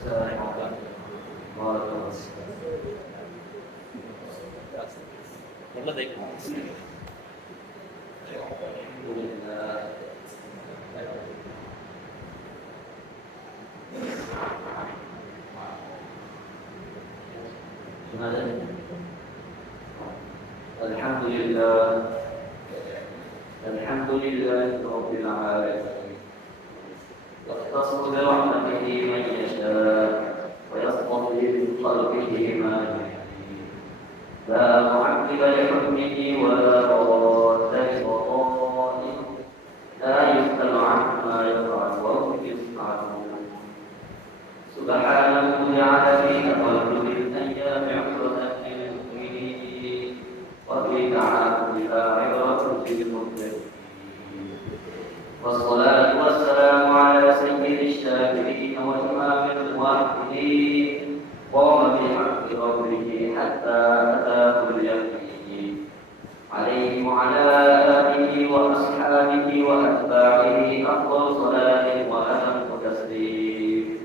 السلام عليكم بارك الله الحمد لله الحمد لله رب العالمين يختص برحمته من يشاء ويصطفي من خلقه ما يحيي لا معقب لحكمه ولا راد لقضائه لا يسأل عما يفعل وهم يسألون سبحانه جعل في تقلب الأيام عبرة للمؤمنين وفي تعاملها عبرة للمتقين والصلاة والسلام على سيد الشاكرين وإمام الموحدين قام بحق ربه حتى أتاه اليقين عليه وعلى آله وأصحابه وأتباعه أفضل صلاة وأتم تسليم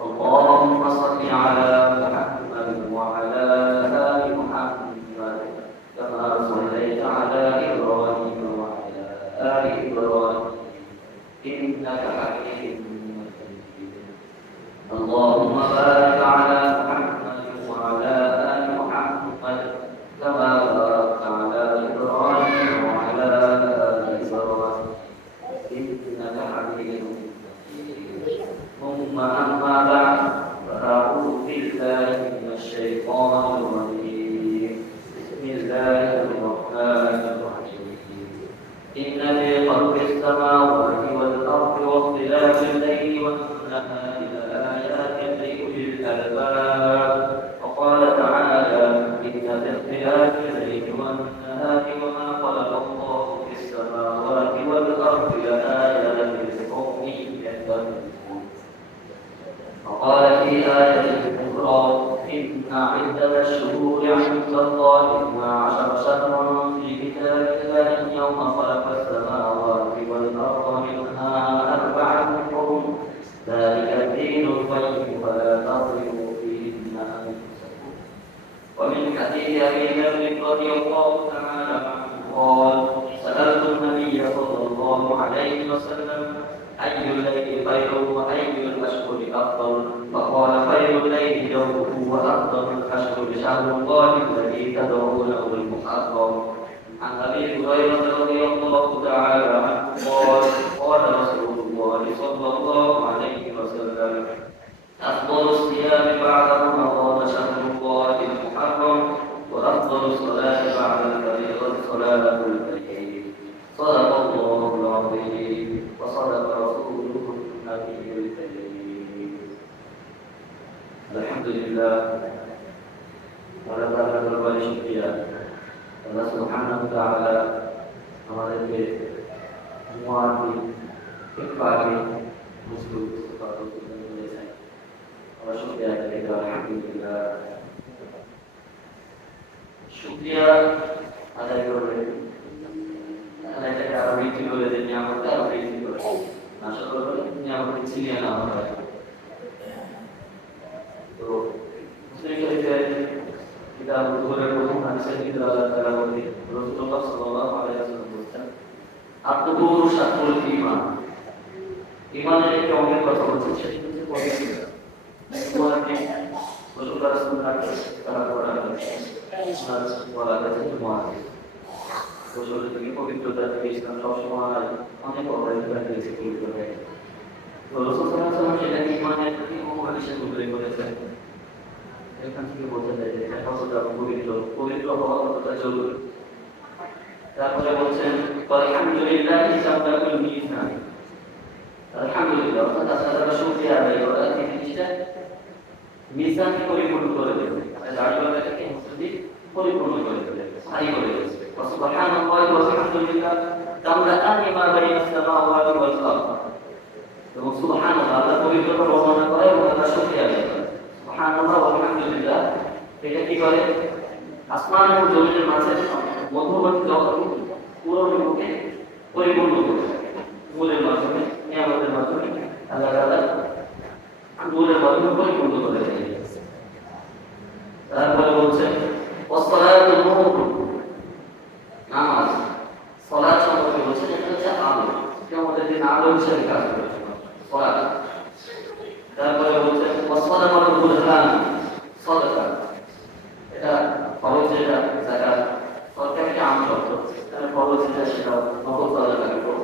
اللهم صل على محمد وعلى آل محمد كما صليت على إبراهيم وعلى آل إبراهيم إنك حكيم مجيد اللهم بارك على محمد وعلى آل محمد كما باركت على إبراهيم وعلى آل إبراهيم إنك حكيم مجيد ثم أما بعد فأعوذ بالله من الشيطان الرجيم بسم الله الرحمن الرحيم إن في خلق السماوات والأرض واختلاف الليل والنهار لآيات لأولي الألباب وقال تعالى إن في اختلاف الليل والنهار وما خلق الله في السماوات والأرض لآيات لقوم يتقون وقال في آية أخرى إن عدة الشهور عند الله 12 شهرا في كتاب الله يوم خلق السماوات والأرض منها أربعة حرم ذلك الدين القيم فلا تظلموا فيهن أنفسكم ومن حديث أبي ذر رضي الله تعالى عنه قال سألت النبي صلى الله عليه وسلم أي الليل خير وأي الأشهر أفضل فقال خير الليل يومه وأفضل الأشهر شهر الله الذي تدعونه المحرم عن أبي هريرة رضي الله تعالى عنه قال قال رسول الله صلى الله عليه وسلم أفضل الصيام بعد رمضان شهر الله المحرم وأفضل الصلاة بعد الفريضة صلاة الليل صدق الله العظيم وصدق رسوله النبي الكريم الحمد لله ولله الرب الشكر Allah Subhanahu wa Ta'ala আমাদেরকে মুআফি ইফাদি মুসলিম super করেছেন আমরা শুকরিয়া আদায় করি আলহামদুলিল্লাহ শুকরিয়া আদায় করে আল্লাহ তাআলা আরবিতে বলে দেন নিয়ামত আরবিতে করে আশা করব নিয়ামত ছিনিয়ে না হয় তো মুসলিম কিতাব বুখারীর প্রথম হাদিসে কিন্তু আল্লাহ তাআলা বলেন রাসূলুল্লাহ সাল্লাল্লাহু আলাইহি ওয়াসাল্লাম বলেছেন আত্মগুরু শাস্ত্রুল ঈমান ঈমানের একটি অঙ্গের কথা বলছেন সেটি হচ্ছে পবিত্রতা তোমাকে রাসূলুল্লাহ সাল্লাল্লাহু আলাইহি ওয়াসাল্লাম বলা হয়েছে মুআফি রাসূলুল্লাহ থেকে পবিত্রতা থেকে ইসলাম সবসময় অনেক অবহেলা দিয়েছে পবিত্র হয়ে তো রাসূলুল্লাহ সাল্লাল্লাহু আলাইহি ওয়াসাল্লাম সেটাকে ঈমানের প্রতি অনুসারী উল্লেখ করেছেন এখান থেকে বোঝা যায় যে কতটা পবিত্র হওয়া কতটা জরুরি তারপরে বলছেন আলহামদুলিল্লাহ ইসাবাতুল মিজান আলহামদুলিল্লাহ অর্থাৎ আসলে শুকরিয়া আদায় করা এই জিনিসটা মিজানকে পরিপূর্ণ করে দেবে দাঁড়িয়েটাকে মুসলিম পরিপূর্ণ করে দেবে সাই করে দেবে সুবহানাল্লাহি ওয়া বিহামদিহি তামলাআনি মা বাইনা আস-সামাওয়াতি ওয়াল আরদ এবং সুবহানাল্লাহ আল্লাহ পবিত্রতা বর্ণনা করে এবং আল্লাহ শুকরিয়া আদায় করে সুবহানাল্লাহ ওয়া বিহামদিহি এটা কি করে আসমান এবং জমিনের মাঝে মধ্যবর্তী জগৎকে পুরোপুরি পরিপূর্ণ করে মূলের মাধ্যমে নিয়ামতের মাধ্যমে আল্লাহ তাআলা নূরের মাধ্যমে হিসেবে কাজ করেছে সালাত। তারপরে বলছেন ওয়াসসালামাতু বুরহান, সাদাকা এটা ফরজ, যেটা যাকাত সরকার একটা আম শব্দ, তাহলে ফরজ যেটা সেটা নফল সাদাকা করব।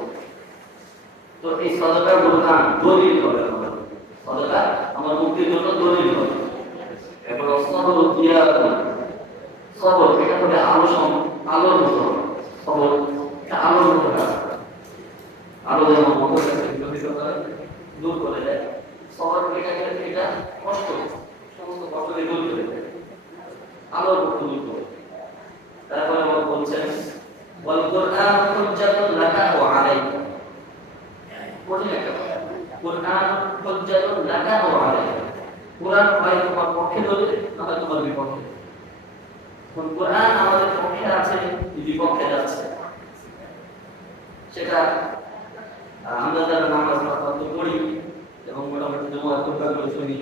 তো এই সাদাকার বুরহান দলিল হবে, সাদাকা আমার মুক্তির জন্য দলিল হবে। এরপর সবর দিয়া সবর এটা হবে আলোর মতো, সবর এটা আলোর মতো কাজ, আলো যেমন মহৎ দূর করে দেয়, সবর এটা কষ্ট সমস্ত কষ্টকে দূর করে দেয়, আলোর মতো দূর করে। তারপরে বলছেন ওয়াল কুরআন হুজ্জাতুন লাকা ওয়া আলাইকা, কঠিন একটা কথা, কুরআন হুজ্জাতুন লাকা ওয়া আলাইকা, কুরআন হয় তোমার পক্ষে দলিল, না হয় তোমার বিপক্ষে। কুরআন আমাদের পক্ষে আছে, বিপক্ষে যাচ্ছে, সেটা আমরা যারা নামাজ পড়ি এবং মোটামুটি জমা করে শুনি,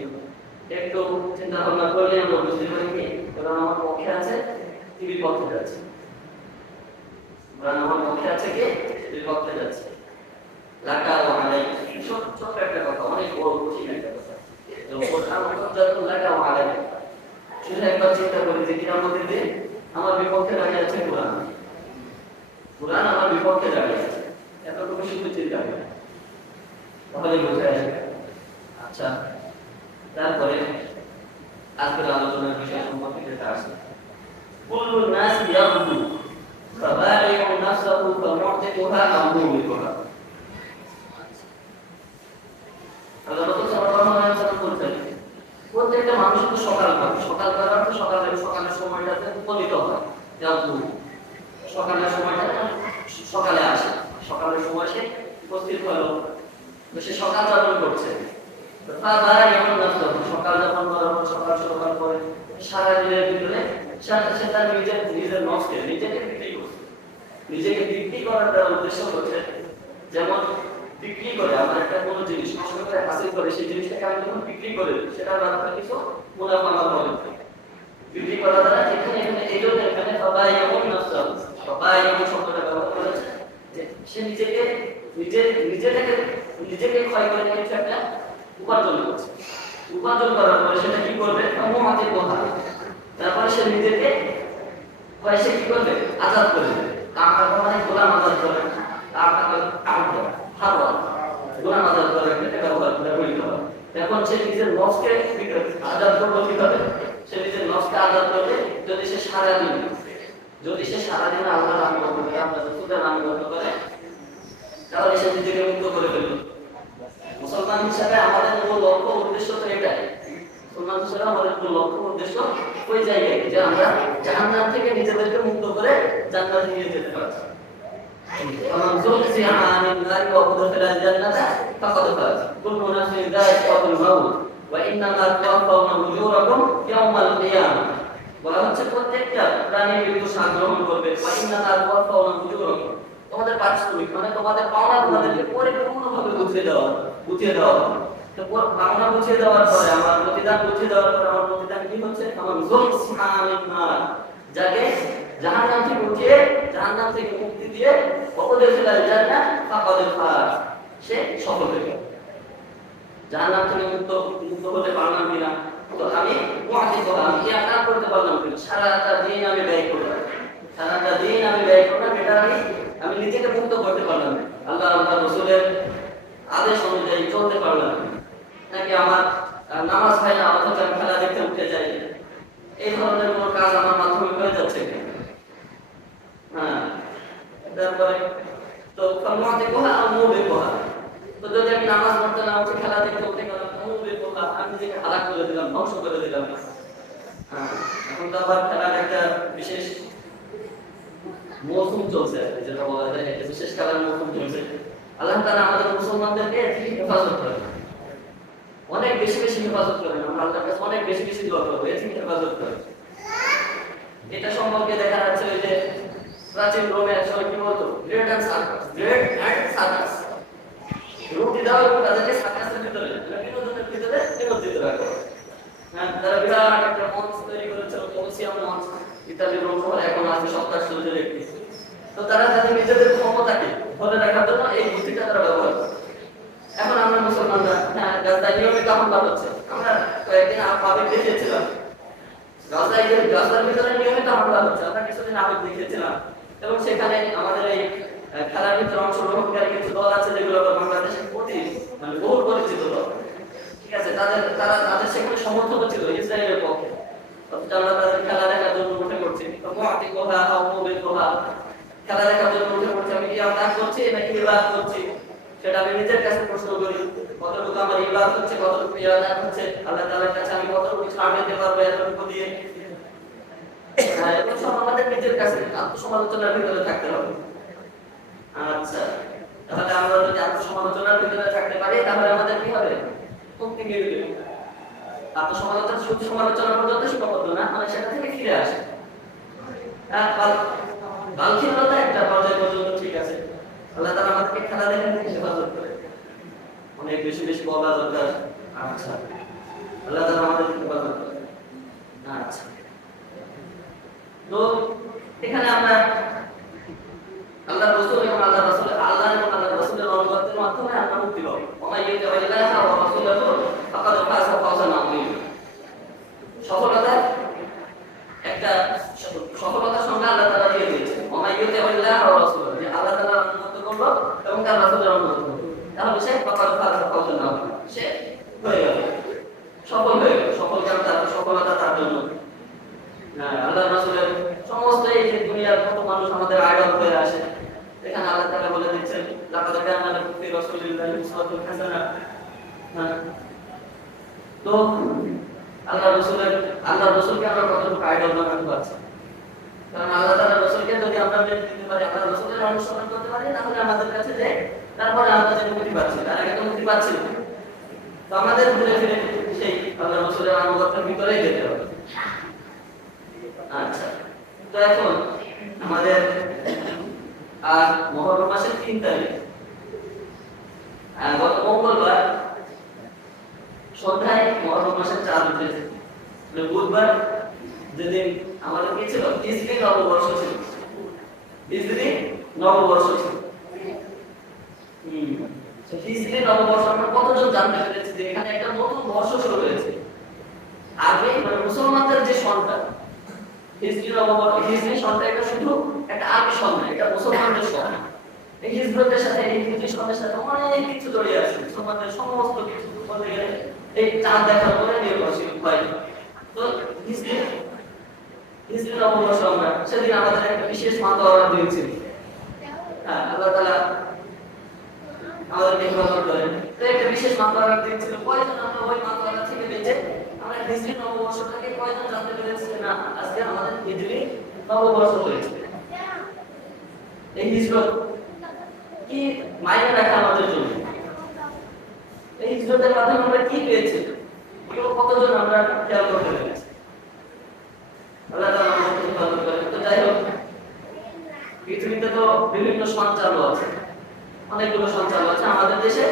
একটু চিন্তা ভাবনা করলে আমরা বুঝতে পারি কি কোরআন আমার পক্ষে আছে, বিপক্ষে যাচ্ছে। কোরআন আমার পক্ষে আছে, কি বিপক্ষে যাচ্ছে। লাকা ওয়া আলাইকা, ছোট একটা কথা, অনেক বড় কঠিন একটা কথা। কোরআন হুজ্জাতুন লাকা ওয়া আলাইকা, শুধু একবার চিন্তা করি যে কিয়ামতের দিন আমার বিপক্ষে দাঁড়িয়ে আছে কোরআন, কোরআন আমার বিপক্ষে দাঁড়িয়ে আছে, এতটুকু শুধু চিন্তা করি তাহলে বোঝা যাবে। আচ্ছা, তারপরে আজকের আলোচনার বিষয় সম্পর্কে যেটা আছে, কুল্লু নাস ইয়াগদু ফাবারিউ নাফসাহু ফামুতিকুহা আও মুবিকুহা। আল্লাহ রাসূল সাল্লাল্লাহু আলাইহি ওয়াসাল্লাম বলছেন প্রত্যেকটা মানুষ তো সকালবেলা তো সকালের সময়টাতে উপনীত হয়, ইয়াগদু সকালের সময়টা সকালে আসে, সকালের সময় সে উপস্থিত হলো, তো সে সকাল যাপন করছে। সকাল যাপন করার পর সকাল করে সারা দিনের ভিতরে সে তার নিজের নফসকে নিজেকে বিক্রি করার তার উদ্দেশ্য হচ্ছে, যেমন বিক্রি করে আমার একটা কোনো জিনিস কষ্ট করে হাসিল করে, সেই জিনিসটাকে আমি যখন বিক্রি করে দিই সেটা আমার কিছু মুনাফা লাভ হবে। বিক্রি করা দ্বারা এখানে এই জন্য এখানে সবাই এমন শব্দটা ব্যবহার করেছে যে সে নিজেকে ক্ষয় করে কিছু একটা উপার্জন করছে, উপার্জন করার পরে সেটা কি করবে, তারপরে সে নিজেকে সে কি করবে, আজাদ করে দেবে। মানে গোলাম আজাদ করে, গোলাম আজাদ করে ব্যবহার করে বলিতে হবে। এখন সে নিজের নফসকে আজাদ করলো কিভাবে, সে নিজের নফসকে আজাদ করবে যদি সে সারাদিন আল্লাহর নাম করতে পারে, আল্লাহর রাসূলের নাম করতে পারে, তাহলে সে নিজেকে মুক্ত করে ফেলল। মুসলমান হিসাবে আমাদের মূল লক্ষ্য উদ্দেশ্য তো এটাই, মুসলমান হিসাবে আমাদের মূল লক্ষ্য উদ্দেশ্য ওই জায়গায় যে আমরা জাহান্নাম থেকে নিজেদেরকে মুক্ত করে জান্নাতে নিয়ে যেতে পারছি। ومن زحزح عن النار وأدخل الجنة فقد فاز كل نفس ذائقة الموت وإنما توفون أجوركم يوم القيامة। বলা হচ্ছে প্রত্যেকটা প্রাণী মৃত্যু সংগ্রহণ করবে, وإنما توفون أجوركم, তোমাদের পারিশ্রমিক মানে তোমাদের পাওনা তোমাদেরকে পরিপূর্ণভাবে বুঝিয়ে দেওয়া তো পাওনা বুঝিয়ে দেওয়ার পরে আমার প্রতিদান বুঝিয়ে দেওয়ার পরে আমার প্রতিদান কি হচ্ছে, আমার জুহজিহা আনিন নার, যাকে জাহান্নাম থেকে উঠিয়ে জাহান্নাম থেকে মুক্তি দিয়ে ওয়াদখিলাল জান্নাহ ফাকাদ ফাজ, সে সফল হয়ে জাহান্নাম থেকে মুক্ত হতে পারলাম কিনা, তো আমি একা করতে পারলাম কিনা, সারাটা দিন আমি ব্যয় করলাম, এটা আমি নিজেকে মুক্ত করতে পারলাম, আল্লাহ রাসূলের আদেশ অনুযায়ী চলতে পারলাম, নাকি আমার নামাজ হয় না অথচ আমি খেলা দেখতে উঠে যাই, এই ধরনের কোনো কাজ আমার মাধ্যমে হয়ে যাচ্ছে। তারপরে তো তো যদি আমি নামাজ পড়তে না উঠে খেলা দেখতে উঠে গেলাম, আমি নিজেকে হালাক করে দিলাম, ধ্বংস করে দিলাম। এখন তো আবার খেলার একটা বিশেষ মৌসুম চলছে, যেটা বলা যায় বিশেষ খেলার মৌসুম চলছে। আল্লাহ তাআলা আমাদের মুসলমানদেরকে হেফাজত করেন, অনেক বেশি হেফাজত করেন, আমরা আল্লাহর কাছে অনেক বেশি দোয়া করবো, এর থেকে হেফাজত করেন। এটা সম্পর্কে দেখা যাচ্ছে ওই যে প্রাচীন রোমে একসময় কি বলতো, গ্রেট অ্যান্ড সার্কাস, রুটি দেওয়া এবং তাদেরকে সার্কাসের ভিতরে বিনোদনের ভিতরে নিমজ্জিত রাখা। তারা বিরাট একটা মঞ্চ তৈরি করেছিল, কলসিয়াম মঞ্চ, ইতালির রোম শহরে এখন আছে সপ্তাহ শুরুতে একটি। তো তারা তাদের নিজেদের ক্ষমতাকে ধরে রাখার জন্য এই বুদ্ধিটা তারা ব্যবহার করে। হামলা হচ্ছে। আমরা কয়েকদিন আগে দেখেছিলাম গাজার ভিতরে নিয়মিত হামলা হচ্ছে, আমরা কিছুদিন আগে দেখেছিলাম। এবং সেখানে আমাদের এই খেলার ভিতরে অংশগ্রহণকারী কিছু দল আছে যেগুলো বাংলাদেশের প্রতি মানে বহু পরিচিত দল, ঠিক আছে, তাদের সেখানে সমর্থন ছিল ইসরায়েলের পক্ষে। অথচ আমরা তাদের খেলা দেখার জন্য উঠে পড়ছি, খেলা দেখার জন্য উঠে পড়ছি। আমি কি আদান করছি নাকি ইবাদত করছি সেটা আমি নিজের কাছে প্রশ্ন করি। কতটুকু আমার ইবাদত হচ্ছে, কতটুকু ইবাদত হচ্ছে আল্লাহ তাআলার কাছে, আমি কতটুকু ছাড় দিতে পারবো এতটুকু দিয়ে। এবং সব আমাদের নিজের কাছে আত্মসমালোচনার ভিতরে থাকতে হবে। আচ্ছা, তাহলে আমরা যদি আত্মসমালোচনার ভিতরে থাকতে পারি তাহলে আমাদের কি হবে? মুক্তি মিলবে। আত্মসমালোচনা শুধু সমালোচনা পর্যন্ত সীমাবদ্ধ না, মানে সেটা থেকে ফিরে আসে। বালখিলতা একটা পর্যায় পর্যন্ত ঠিক আছে, আল্লাহ তাআলা আমাদেরকে খেলা দেখে হেফাজত করে, অনেক বেশি বেশি বলা দরকার। আচ্ছা, আল্লাহ তাআলা আমাদেরকে হেফাজত করে। আচ্ছা, তো এখানে আমরা আল্লাহ রাসূল এবং আল্লাহ রাসূলের অনুগত্যের মাধ্যমে আমরা মুক্তি পাবো। ওয়া ইউতিল্লাহ ওয়া রাসূলহু ফাকাদ ফাযা ফাওজান আযীমা। সফলতার সঙ্গে আল্লাহ তাআলা দিয়ে দিয়েছেন ওয়া ইউতিল্লাহ ওয়া রাসূলহু, যে আল্লাহ তাআলার অনুগত করলো এবং তার রাসূলের অনুগত করলো, তাহলে সে ফাকাদ ফাযা ফাওজান আযীমা, সে হয়ে গেল, সফল হয়ে গেল। সফলতা তার জন্য। আল্লাহ রাসূলের সমস্ত এই যে দুনিয়ার কত মানুষ আমাদের আইডল হয়ে আসে, এখানে আল্লাহ তাআলা বলে দিচ্ছেন লাকাদ কানা লাকুম ফি রাসূলিল্লাহি উসওয়াতুন হাসানাহ। তো আল্লাহ রাসূলকে আমরা কতটুকু আইডল বানাতে পারছি? কারণ আল্লাহ তাআলা রাসূলকে যদি আমরা মেনে নিতে পারি, আল্লাহ রাসূলের অনুসরণ করতে পারি, তাহলে আমাদের কাছে যে তারপরে আমরা যে মুক্তি পাচ্ছি, তার আগে তো মুক্তি পাচ্ছি না। তো আমাদের ঘুরে ফিরে সেই আল্লাহ রাসূলের অনুগত্যের ভিতরেই যেতে হবে। আচ্ছা, তো এখন আমাদের মুহররম মাসের 3 তারিখ গত মঙ্গলবার সন্ধ্যায় মুহররম মাসের চাঁদ উঠেছে। বুধবার যেদিন আমাদের কি ছিল? হিজরি নববর্ষ ছিল। হিজরি নববর্ষ আমরা কতজন জানতে পেরেছি যে এখানে একটা নতুন বর্ষ শুরু হয়েছে। আগে মানে মুসলমানদের যে সনটা হিজরি সনটা, এটা শুধু একটা আরবি সন না, এটা মুসলমানদের সন। এই হিজরতের সাথে এই হিজরি সনের সাথে অনেক কিছু জড়িয়ে আছে। মুসলমানদের সমস্ত কিছু বলতে গেলে এই চাঁদ দেখার পরে নির্ভরশীল হয়। তো হিজরি নববর্ষ আমরা সেদিন আমাদের একটা বিশেষ মাতোয়ারা দিয়েছিল। আল্লাহ তাআলা আমাদেরকে হেফাজত করেন। তো একটা বিশেষ মাতোয়ারা দিয়েছিল। কয়জন আমরা ওই মাতোয়ারা থেকে বেঁচে আমরা হিজরি নববর্ষটাকে কয়জন জানতে পেরেছি না আজকে আমাদের হিজরি নববর্ষ হয়েছে। এই হিজরত কি মাইনে রাখা আমাদের জন্য, এই হিজরতের মাধ্যমে আমরা কি পেয়েছি, এগুলো কতজন আমরা খেয়াল করতে পেরেছি? আল্লাহ তাআলা আমাদেরকে হেফাজত করেন। তো যাই হোক, পৃথিবীতে তো বিভিন্ন সঞ্চালন আছে, অনেকগুলো সঞ্চালন আছে। আমাদের দেশে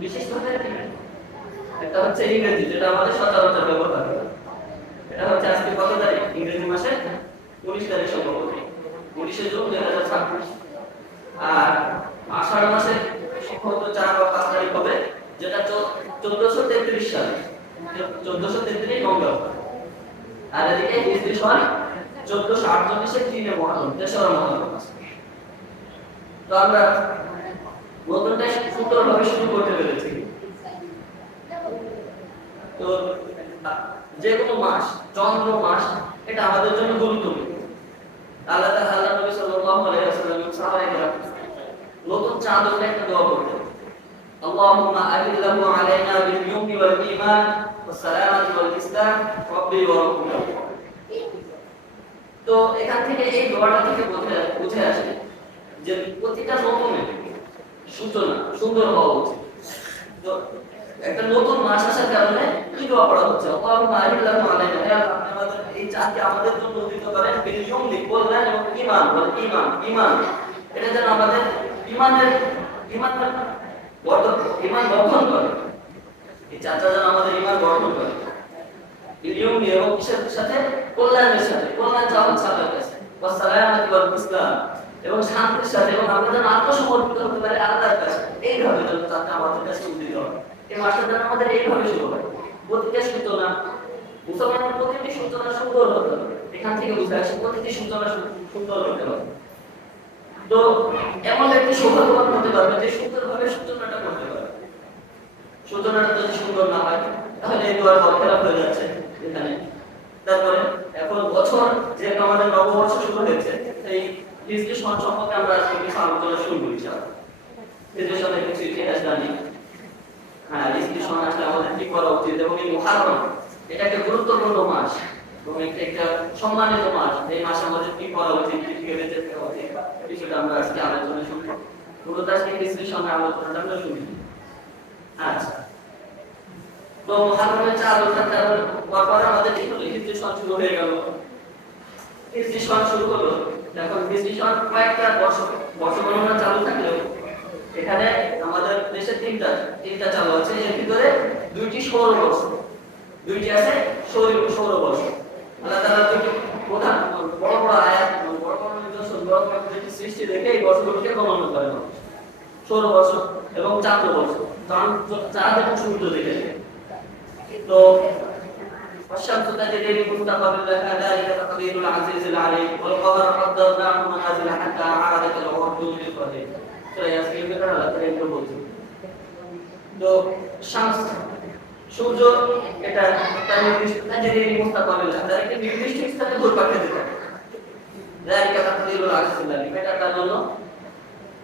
বিশেষভাবে একটা হচ্ছে ইংরেজি, যেটা আমাদের সচরাচর ব্যবহার হয়। এটা হচ্ছে আজকে কত তারিখ? ইংরেজি মাসের 19 তারিখ, সম্ভবত 19 জুন 2026। আর আষাঢ় মাসের সম্ভবত 4 বা 5 তারিখ হবে, যেটা 1433 সাল, 1433 বঙ্গাব্দ। আর এদিকে হিজরি সন 1448 এর 3 মুহররম, তেসরা মুহররম। তো আমরা নতুনটা সুন্দরভাবে শুরু করতে পেরেছি। তো যে কোনো মাস, চন্দ্র মাস, এটা আমাদের জন্য গুরুত্বপূর্ণ। আল্লাহ নবী সাল্লাল্লাহু আলাইহি ওয়াসাল্লাম সাহাবায়ে নতুন চাঁদ উঠলে একটা দোয়া করতেন, আল্লাহুম্মা আহিল্লাহু আলাইনা বিল ইয়ুমি ওয়াল ঈমান ওয়াস সালামাতি ওয়াল ইসলাম রাব্বি ওয়া রাব্বুনা। তো এখান থেকে এই দোয়াটা থেকে বুঝে আসে যে প্রতিটা নতুনের সূচনা সুন্দর হওয়া উচিত। তো একটা নতুন মাস আসার কারণে কি দোয়া করা হচ্ছে? আল্লাহুম্মা আহিল্লাহু আলাইনা, হে আল্লাহ আপনি আমাদের এই চাঁদকে আমাদের জন্য উদিত করেন, বিল ইয়ুমি কল্যাণ এবং ঈমান ওয়াল ঈমান, এটা যেন আমাদের ঈমান গঠন করে। এই চাঁদটা যেন আমাদের ঈমান গঠন করে। ইয়ুমি এবং কিসের সাথে? কল্যাণের সাথে। কল্যাণ চাওয়া হচ্ছে আল্লাহর কাছে। ওয়াস সালামাতি ওয়াল ইসলাম, এবং শান্তির সাথে এবং আমরা যেন আত্মসমর্পিত হতে পারি আল্লাহর কাছে, এইভাবে যেন তাকে আমাদের কাছে উদ্দিত হয়। এই মাসটা যেন আমাদের এইভাবে শুরু হয়। প্রতিটা সূচনা, মুসলমানের প্রতিটি সূচনা সুন্দর হতে হবে। এখান থেকে বুঝে আসে প্রতিটি সূচনা সুন্দর হতে হবে। তো এমন একটি সৌভাগ্যবান হতে পারবে যে সুন্দরভাবে সূচনাটা করতে পারবে। সূচনাটা যদি সুন্দর না হয় তাহলে এই দুয়ার বরখেলাপ হয়ে যাচ্ছে এখানে। তারপরে এখন বছর যে আমাদের নববর্ষ শুরু হয়েছে, এই হিজরি সন সম্পর্কে আমরা আজকে কিছু আলোচনা শুরু করেছি। হিজরি সনের কিছু ইতিহাস জানি। হ্যাঁ, হিজরি সন আসলে আমাদের কি করা উচিত, এবং এই মুহররম এটা একটা গুরুত্বপূর্ণ মাস এবং একটা সম্মানিত মাস। এই মাসে আমাদের কি করা উচিত, কি কি বেঁচে থাকা উচিত, বিষয়টা আমরা আজকে আলোচনা শুনবো। মূলত আজকে হিজরি সনের আলোচনাটা আমরা শুনি। আচ্ছা, তো মুহররমের 4 রোজা পরে আমাদের কি হলো, হিজরি সন শুরু হয়ে গেল। হিজরি সন শুরু হলো। এখন হিজরি সন কয়েকটা বর্ষ গণনা চালু থাকলেও এখানে আমাদের দেশে তিনটা চালু আছে। এর ভিতরে দুইটি সৌর বর্ষ, দুইটি আছে সৌর বর্ষ। আল্লাহ তাআলা দুইটি প্রধান বড় বড় আয়াত, বড় বড় নিদর্শন, বড় বড় দুইটি সৃষ্টি দেখে এই বর্ষগুলোকে গণনা করেন, সৌর বর্ষ এবং চান্দ্র বর্ষ। চাঁদ এবং সূর্য দেখে। তো والشمس تجري لمستقر لها ذلك تقدير العزيز العليم والقمر قدرناه منازل حتى عاد كالعرجون القديم. তো আজকে এটা আমরা বলছি। তো শামস সূর্য এটা তার নির্দিষ্ট তাজরি মুস্তাকর লها, তার একটা নির্দিষ্ট স্থানে ঘুরপাক খেতে থাকে। ذلك تقدير العزيز العليم, এটা তার জন্য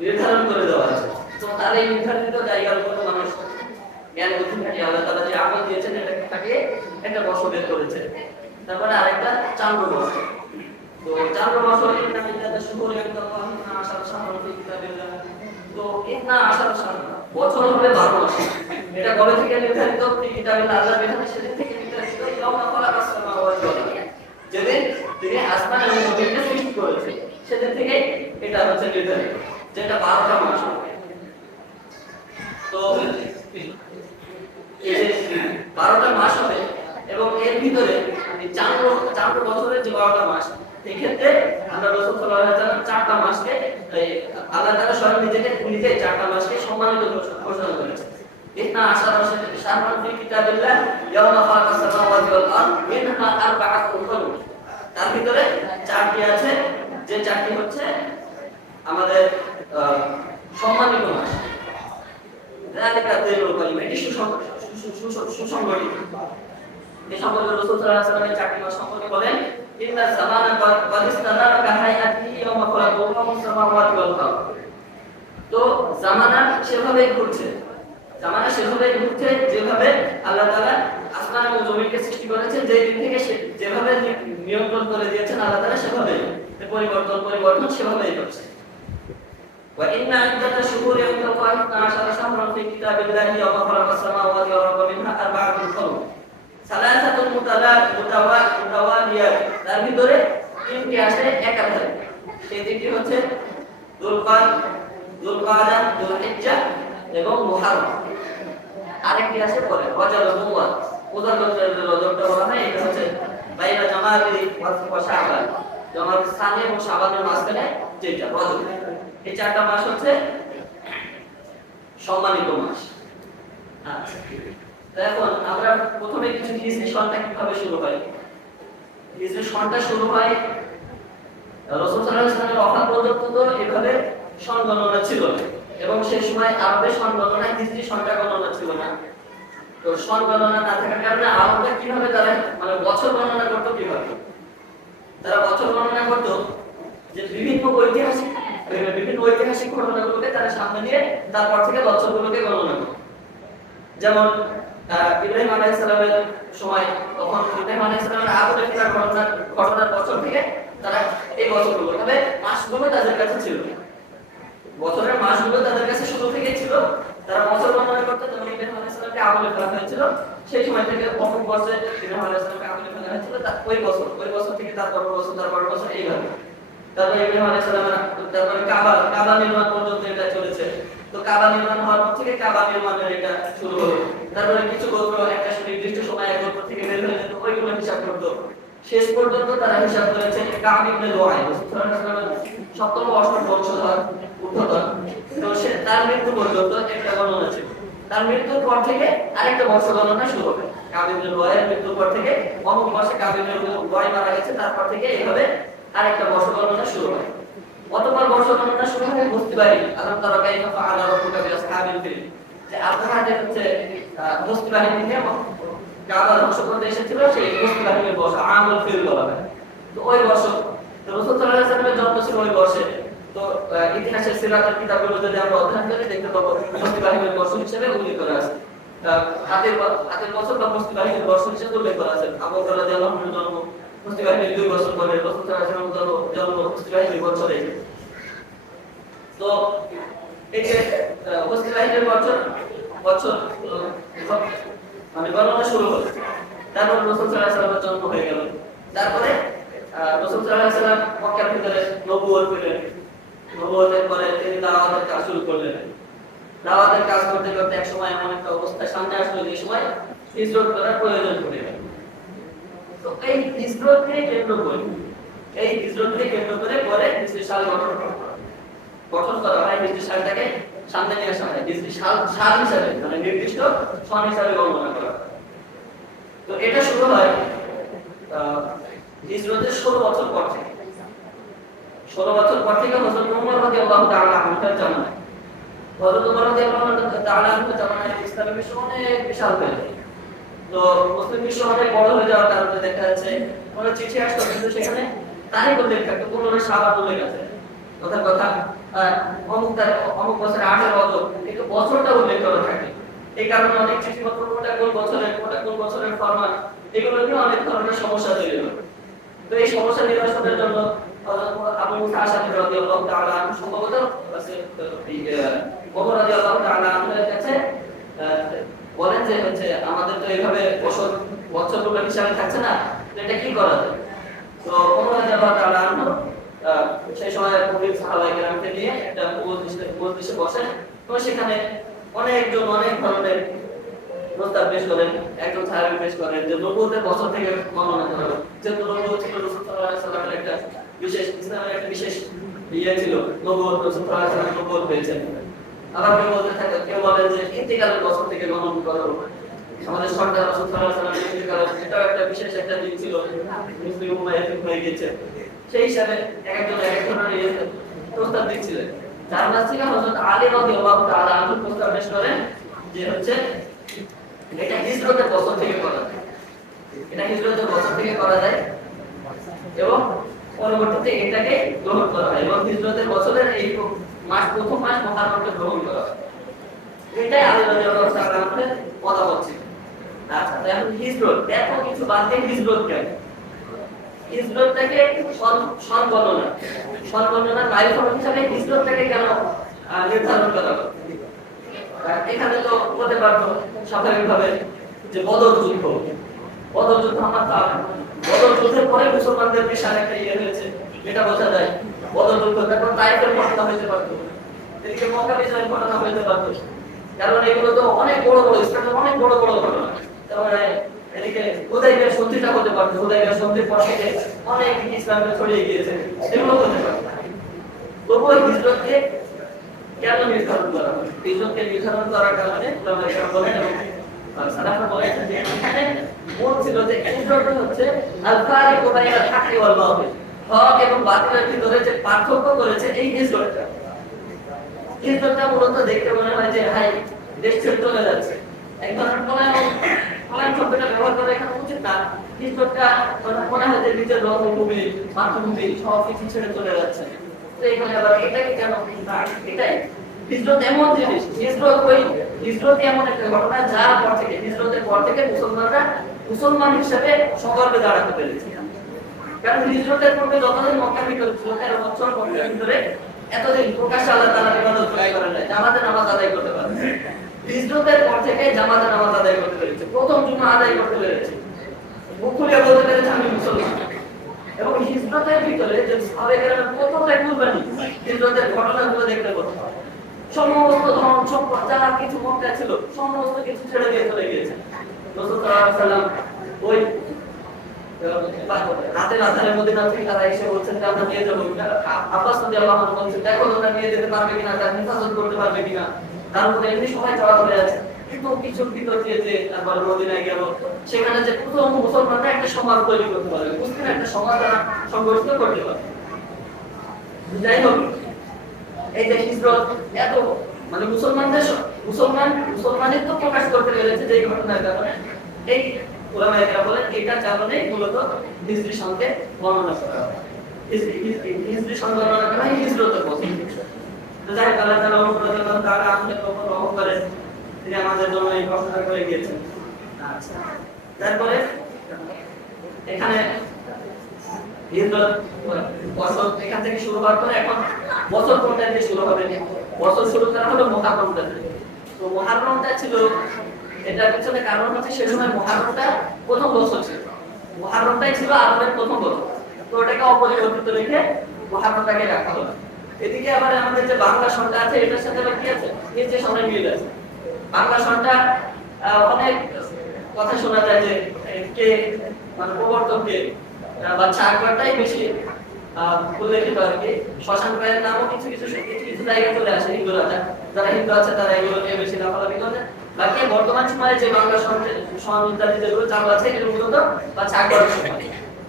নির্ধারণ করে দেওয়া আছে। তো তার এই নির্ধারিত জায়গার উপর মানুষ জ্ঞান বুদ্ধি খাটিয়ে আল্লাহ তাআলা যে আমল দিয়েছেন এটাকে খাটিয়ে একটা বর্ষ বের করেছে। তারপরে আরেকটা চান্দ্র বর্ষ। তো চান্দ্র বর্ষ এটা মিলাদে শুরু একদম আশার সামনে কিতাবিল্লাহ। তো ইন্না আশার সামনে বছর হবে 12 মাস। এটা কবে থেকে নির্ধারিত? কিতাবিল্লাহ আল্লাহর বিধানে সেদিন থেকে নির্ধারিত। ইয়াউমা খালাকাস সামাওয়াতি ওয়াল আরদ, যেদিন তিনি আসমান এবং জমিনকে সৃষ্টি করেছেন সেদিন থেকে এটা হচ্ছে নির্ধারিত, যেটা 12টা মাস হবে। তো এই যে 12টা মাস হবে এবং এর ভিতরে চান্দ্র বছরের যে 12টা মাস, এই ক্ষেত্রে আমরা রাসূল সাল্লাল্লাহু আলাইহি ওয়াসাল্লাম 4টা মাসকে আল্লাহ তাআলা স্বয়ং নিজে 4টা মাসকে সম্মানিত ঘোষণা করেছেন। ইন্না আশারা শাহরান ফি কিতাবিল্লাহ ইয়াওমা খালাকাস সামাওয়াতি ওয়াল আরদ মিনহা আরবাআতুন হুরুম। তার ভিতরে 4টি আছে, যে 4টি হচ্ছে আমাদের সম্মানিত মাস। যালিকা দিনুল কাইয়িম, এটি সুসংগঠিত। এই সম্পর্কে রাসূল সাল্লাল্লাহু আলাইহি ওয়াসাল্লাম 4টি মাস সম্পর্কে বলেন, ইন্না জামানা ক্বাদ ইসতাদারা কাহায়াতিহি ইয়াওমা খালাকাস সামাওয়াতি ওয়াল আরদ। তো জামানা সেভাবেই ঘুরছে, যেভাবে আল্লাহ তাআলা আসমান এবং জমিনকে সৃষ্টি করেছেন, যেই দিন থেকে যেভাবে নিয়ন্ত্রণ করে দিয়েছেন আল্লাহ তাআলা, সেভাবেই পরিবর্তন সেভাবেই করছে। وإن عدة الشهور عند الله 12 شهرا في كتاب الله يوم خلق السماوات والأرض منها أربعة حرم ثلاثة متواليات, তার ভিতরে 3টি আছে একাধারে। সেই 3টি হচ্ছে যুলকাদা, যুলহিজ্জা এবং মুহররম। আরেকটি আছে পরে রজব মুওয়াদ। রজবটা বলা হয়, এটা হচ্ছে বাইনা জামাদি ওয়া শাবান, জামাদি সানি এবং শাবানের মাঝখানে যেটা রজব। এই 4টা মাস হচ্ছে সম্মানিত মাস। আচ্ছা, এখন আমরা প্রথমে কিছু হিজরি সনটা কিভাবে শুরু হয়। হিজরি সনটা শুরু হয় রাসূল সাল্লাল্লাহু আলাইহি ওয়াসাল্লামের ওফাত পর্যন্ত তো এভাবে সন গণনা ছিল না, এবং সেই সময় আরবে সন গণনা, হিজরি সনটা গণনা ছিল না। তো সন গণনা না থাকার কারণে আরবরা কিভাবে তারা মানে বছর গণনা করতো, কিভাবে তারা বছর গণনা করতো, যে বিভিন্ন ঐতিহাসিক ঘটনাগুলোকে তারা সামনে নিয়ে তারপর থেকে বছরগুলোকে গণনা করে। যেমন ইব্রাহিম আলাইহিস সালামের সময়, তখন ইব্রাহিম আলাইহিস সালামের আগুনে ফেলার ঘটনার বছর থেকে তারা এই বছরগুলো, তবে মাসগুলো তাদের কাছে ছিল, বছরের মাসগুলো তাদের কাছে শুরু থেকেই ছিল। তারা বছর গণনা করতে, যখন ইব্রাহিম আলাইহিস সালামকে আগুনে ফেলা হয়েছিল সেই সময় থেকে অমুক বছরে ইব্রাহিম আলাইহিস সালামকে আগুনে ফেলা হয়েছিল, ওই বছর থেকে তার পরের বছর এইভাবে। তারপরে ইব্রাহিম আলাইহিস সালামের তারপরে কাবা নির্মাণ পর্যন্ত এটা চলেছে। তো কাবা নির্মাণ হওয়ার পর থেকে কাবা নির্মাণের এটা শুরু হলো। তারপরে কিছু গোত্র একটা নির্দিষ্ট সময় এক গোত্র থেকে বের হয়ে যেত, ওইগুলো হিসাব করতো। শেষ পর্যন্ত তারা হিসাব করেছে কাব ইবনে লুআই রাসূলুল্লাহ সপ্তম অষ্টম বংশধর উর্ধ্বতন, তো সে তার মৃত্যু পর্যন্ত একটা গণনা ছিল। তার মৃত্যুর পর থেকে আরেকটা বর্ষ গণনা শুরু হবে। কাব ইবনে লুআইয়ের মৃত্যুর পর থেকে অমুক মাসে কাব ইবনে লুআই মারা গেছে, তারপর থেকে এইভাবে আরেকটা বর্ষ গণনা শুরু হয়। অতঃপর বর্ষ গণনা শুরু হয় মুস্তিবাহি আলাম তারা কাইফা ফাআলা রাব্বুকা বিআসহাবিল ফিল, যে আপনাদের হচ্ছে মুস্তিবাহি থেকে কাবা ধ্বংস করতে এসেছিল, সেই মুস্তিবাহিনীর বর্ষ আমল ফিল বলা হয়। তো ওই বর্ষ রাসূল সাল্লাল্লাহু আলাইহি ওয়াসাল্লামের জন্ম ছিল ওই বর্ষে। তো ইতিহাসের সিরাতের কিতাবগুলো যদি আমরা অধ্যয়ন করি দেখতে পাবো মুস্তিবাহিনীর বর্ষ হিসেবে উল্লেখ করা আছে, হাতের বছর বা মুস্তিবাহিনীর বর্ষ হিসেবে উল্লেখ করা আছে। আবু বকর রাদিয়াল্লাহু আনহু জন্ম মুস্তিবাহিনীর 2 বছর পরে, রাসূল সাল্লাল্লাহু আলাইহি ওয়াসাল্লাম জন্ম মুস্তিবাহিনীর বছরে। তো এই যে মুস্তিবাহিনীর বছর মানে গণনা শুরু হলো। তারপর রাসূল সাল্লাল্লাহু আলাইহি ওয়াসাল্লামের জন্ম হয়ে গেল। তারপরে রাসূল সাল্লাল্লাহু আলাইহি ওয়াসাল্লাম মক্কার ভিতরে নবুয়ত পেলেন। নবুয়তের পরে তিনি দাওয়াতের কাজ শুরু করলেন। দাওয়াতের কাজ করতে করতে এক সময় এমন একটা অবস্থা সামনে আসলো যে সময় হিজরত করার প্রয়োজন পড়ে গেল। তো এই হিজরতকে কেন্দ্র করে পরে হিজরি সাল গঠন করা হয়। হিজরি সালটাকে সামনে নিয়ে আসা হয় হিজরি সাল হিসাবে, মানে নির্দিষ্ট সন হিসাবে গণনা করা হয়। তো এটা শুরু হয় হিজরতের 16 বছর পর থেকে। 16 বছর পর থেকে হযরত ওমর রাদিয়াল্লাহু তাআলা আনহুর জামানায়, হযরত ওমর রাদিয়াল্লাহু তাআলা আনহুর জামানায় ইসলামের বিশ্ব অনেক বিশাল হয়ে যায়। তো মুসলিম বিশ্ব অনেক বড় হয়ে যাওয়ার কারণে দেখা যাচ্ছে কোন চিঠি আসতো কিন্তু সেখানে তারিখ উল্লেখ থাকতো, কোন সাহাবা উল্লেখ আছে, কথা অমুক বছরে 18 বছর, কিন্তু বছরটা উল্লেখ করা থাকে। এই কারণে অনেক চিঠিপত্র কোন বছরের ফরমান, এগুলো নিয়ে অনেক ধরনের সমস্যা তৈরি হয়। তো এই সমস্যা নিরসনের জন্য আবু মুসা আশআরী রাদিয়াল্লাহু তাআলা আনহু সম্ভবত ওমর রাদিয়াল্লাহু তাআলা আনহুর কাছে বলেন যে হচ্ছে আমাদের তো এইভাবে বছরগুলো হিসাবে থাকছে না, তো এটা কি করা যায়? তো ওমর রাদিয়াল্লাহু তাআলা আনহু সেই সময় কবির সাহাবায়ে কেরামকে নিয়ে একটা মজলিসে বসেন। তো সেখানে অনেক ধরনের প্রস্তাব পেশ করেন। একজন সাহাবী পেশ করেন যে নবুয়তের বছর থেকে গণনা করা হবে, যেহেতু নবুয়ত ছিল রাসূল সাল্লাল্লাহু আলাইহি ওয়াসাল্লামের একটা বিশেষ, ইসলামের একটা বিশেষ ছিল নবুয়ত, রাসূল সাল্লাল্লাহু আলাইহি ওয়াসাল্লাম নবুয়ত পেয়েছেন। আবার কেউ বলেন যে ইন্তিকালের বছর থেকে গণনা করা হবে। আমাদের সরকার রাসূল সাল্লাল্লাহু আলাইহি ওয়াসাল্লামের ইন্তিকাল, এটাও একটা বিশেষ একটা দিন ছিল, মুসলিম উম্মাহ এতিম হয়ে গেছে। সেই হিসাবে একজন এক ধরনের প্রস্তাব দিচ্ছিলেন। যার মাঝ থেকে হযরত আলী রাদিয়াল্লাহু তাআলা আনহু প্রস্তাব পেশ করেন যে হচ্ছে এটা হিজরতের বছর থেকে করা যায়, এবং পরবর্তীতে এটাকে গ্রহণ করা হয় এবং হিজরতের বছরের এই প্রথম মাস মুহররমকে গ্রহণ করা হয়। এটাই আলী রাদিয়াল্লাহু তাআলা আনহুর মতামত ছিল। আচ্ছা, এখন হিজরত দেখো কিছু বাদ দিয়ে হিজরত কেন? হিজরতটাকে সনগণনার মাইলফলক হিসাবে হিজরতটাকে কেন নির্ধারণ করা হলো? এখানে তো বলতে পারতো স্বাভাবিকভাবে যে বদর যুদ্ধ আমার বদর যুদ্ধের পরে মুসলমানদের বিশাল একটা হয়েছে, এটা বোঝা যায়। বদর যুদ্ধ, তারপর তাইফের ঘটনা হইতে পারতো, এদিকে মক্কা বিজয়ের ঘটনা হইতে পারতো, কারণ এগুলো তো অনেক বড় ইসলামের অনেক বড় ঘটনা। তারপরে এদিকে হুদাইবিয়ার সন্ধিটা হতে পারতো, হুদাইবিয়ার সন্ধির পর থেকে অনেক ইসলামে ছড়িয়ে গিয়েছে, এগুলো হতে পারতো। তবুও হিজরতকে কেন নির্ধারণ করা হয়? হিজরতকে নির্ধারণ করার কারণে উলামায়ে কেরাম বলেন এবং সালাফরা বলেন যে এখানে মূল ছিল যে হিজরত হচ্ছে আল ফারিকু বাইনাল হাক্কি ওয়াল বাতিল, হক এবং বাতিলের ভিতরে যে পার্থক্য করেছে এই হিজরতটা মূলত দেখতে মনে হয় যে হাই দেশ ছেড়ে চলে যাচ্ছে, এক ধরনের পলায়ন শব্দটা ব্যবহার করা এখানে উচিত না। হিজরতটা মনে হয় যে নিজের জন্মভূমি, মাতৃভূমি সব কিছু ছেড়ে চলে যাচ্ছে। তো এখানে আবার এটাকে কেন? এটাই হিজরত এমন জিনিস, হিজরত এমন একটা ঘটনা যার পর থেকে, হিজরতের পর থেকে মুসলমানরা মুসলমান হিসেবে সগর্বে দাঁড়াতে পেরেছে। কারণ হিজরতের পূর্বে যতদিন মক্কার ভিতরে ছিল 13 বছর মক্কার ভিতরে এতদিন প্রকাশ্যে আল্লাহ তাআলার ইবাদত করে নাই, জামাতে নামাজ আদায় করতে পারে। হিজরতের পর থেকে জামাতে নামাজ আদায় করতে পেরেছে, প্রথম জুমা আদায় করতে পেরেছে, মুখ খুলে বলতে পেরেছে আমি মুসলমান। এবং হিজরতের ভিতরে যে সাহাবায়ে কেরামের প্রথমটা কুরবানি, হিজরতের ঘটনাগুলো দেখতে পাবো, সমস্ত ধন সম্পদ যা কিছু মক্কায় ছিল সমস্ত কিছু ছেড়ে দিয়ে চলে গিয়েছে। রাসূল সাল্লাল্লাহু আলাইহি ওয়াসাল্লাম ওই রাতের আধারের মধ্যে না থেকে তারা এসে বলছেন যে আমরা নিয়ে যাবো। আব্বাস রাদিয়াল্লাহু আনহু বলছেন দেখো তোমরা নিয়ে যেতে পারবে কিনা, তার হেফাজত করতে পারবে কিনা। তার উপরে এমনি সবাই জড়া হয়ে আছে, কিন্তু কিছুর ভিতর দিয়ে যে তারপর মদিনায় গেল, সেখানে যে প্রথম মুসলমানরা একটা সমাজ তৈরি করতে পারবে, মুসলিম একটা সমাজ তারা সংগঠিত করতে পারবে। যাই হোক, এই যে হিজরত এত মানে মুসলমানের তো প্রকাশ করতে পেরেছে যে ঘটনার কারণে, এই ওলামায়ে কেরাম বলেন এটার কারণে মূলত হিজরি সনকে বর্ণনা করা হয়। হিজরি সন বর্ণনা করা হয় হিজরতের প্রথম বিষয়। তো যাই হোক, আল্লাহ তাআলা অনুপ্রেরণা তাআলা আমাদের উপর রহমত করেন, তিনি আমাদের জন্য এই ঘটনা করে গিয়েছেন। আচ্ছা, তারপরে এখানে হিজরত বছর এখান থেকে শুরু হওয়ার পরে এখন বছর কোনটা দিয়ে শুরু হবে? বছর শুরু করা হলো মুহররমটা থেকে। তো মুহররমটা ছিল, এটার পিছনে কারণ হচ্ছে সেই সময় মুহররমটা প্রথম বছর ছিল, মুহররমটাই ছিল আরবের প্রথম বছর। তো ওটাকে অপরিবর্তিত রেখে মুহররমটাকে রাখা হলো। এদিকে আবার আমাদের যে বাংলা সনটা আছে এটার সাথে আবার কি আছে, এই যে সনের মিল আছে। বাংলা সনটা অনেক কথা শোনা যায় যে কে মানে প্রবর্তক কে বা চাকবারটাই বেশি উল্লেখিত আর কি। শ্মশান প্রায়ের নামও কিছু কিছু জায়গায় চলে আসে হিন্দুরা, যারা হিন্দু আছে তারা এগুলো নিয়ে বেশি লাফালাফি করে। বাকি বর্তমান সময়ে যে বাংলা সন ইত্যাদি যেগুলো চালু আছে এগুলো মূলত বা চাকবারের সময়।